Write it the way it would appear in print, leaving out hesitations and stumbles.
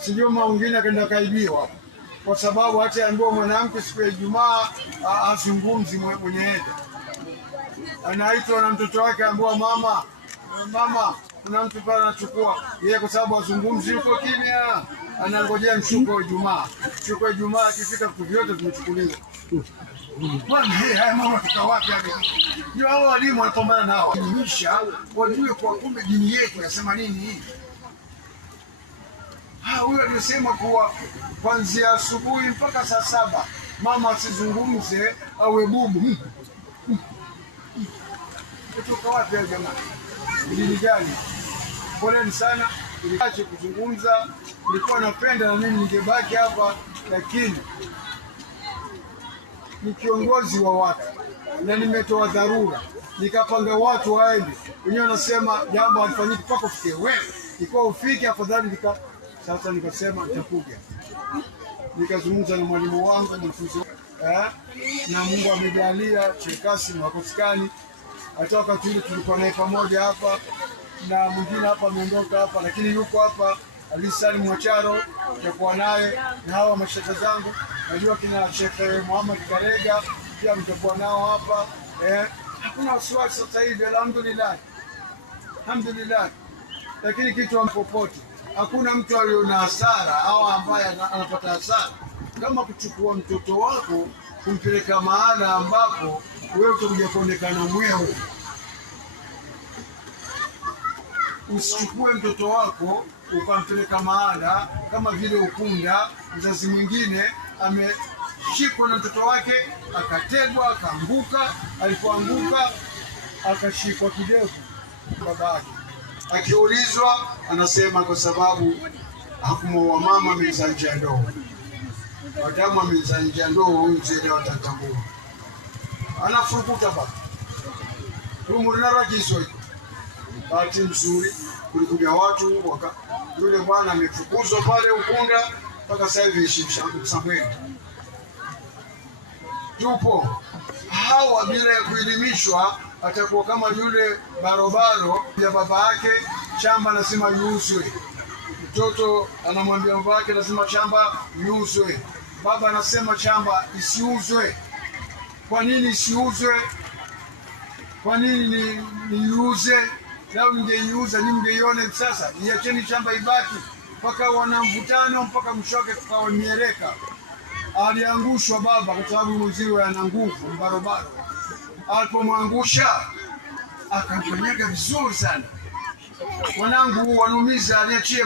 Sijui mwingine akaenda kaibiwa, kwa sababu hata ambiwa mwanamke siku ya Ijumaa azungumzi mwenyewe. Anaitwa na mtoto wake, ambiwa mama, kuna mtu pale anachukua. Yeye kwa sababu azungumzi yuko kimya, anangojea mshuko wa Ijumaa. Mshuko wa Ijumaa akifika vitu vyote vimechukuliwa. Bwana, haya mama tukawapi hapo? Ndio hao walimu wanapambana nao. Kuelimisha wajue kwa kumbe dini yetu inasema nini. Huyo alisema kuwa kuanzia asubuhi mpaka saa 7 mama asizungumze, awe bubu. Kutoka wapi hao jamaa? Dini gani? Poleni sana, niliache kuzungumza. Nilikuwa napenda na mimi ningebaki hapa, lakini ni kiongozi wa watu na nimetoa dharura, nikapanga watu waende. Wenyewe wanasema jambo halifanyiki mpaka ufike wewe. Iko ufike afadhali. Sasa nikasema nitakuja. Nikazungumza na mwalimu wangu mwanafunzi na Mungu amejalia Chekasi na wakosikani. Hata wakati ule tulikuwa naye pamoja hapa, na mwingine hapa ameondoka hapa, lakini yuko hapa Alisali Mwacharo, tutakuwa naye na hawa mashaka zangu. Najua kina Sheikh Muhammad Karega pia mtakuwa nao hapa. Hakuna wasiwasi sasa hivi, alhamdulillah. Lakini kitu popote hakuna mtu aliona hasara au ambaye anapata hasara kama kuchukua mtoto wako kumpeleka mahala ambapo wewe utakuja kuonekana mweo. Usichukue mtoto wako ukampeleka mahala kama vile Ukunda. Mzazi mwingine ameshikwa na mtoto wake akategwa, akaanguka. Alipoanguka akashikwa kidevu babake. Akiulizwa anasema kwa sababu hakumwoa mama, amezaa nje ya ndoa. Watamu amezaa nje ya ndoa, huyu mzee watatambua. Anafurukuta baba. Tumulala kisoi. Bahati nzuri kulikuja watu yule bwana amefukuzwa pale Ukunda mpaka sasa hivi Samuel. Tupo hawa bila ya kuelimishwa, atakuwa kama yule barobaro ya baba yake. Shamba anasema yuuzwe. Mtoto anamwambia baba yake anasema shamba yuuzwe. Baba anasema shamba isiuzwe. Kwa nini isiuzwe? Kwa nini niuze? Lao ningeiuza, ningeiona sasa. Niacheni shamba ibaki. Mpaka wana mvutano, mpaka mwisho wake tukawa miereka. Aliangushwa baba kwa sababu mziwe ana nguvu, barobaro. Alipomwangusha akamfanyaga vizuri sana. Wanangu wanumiza, aliachie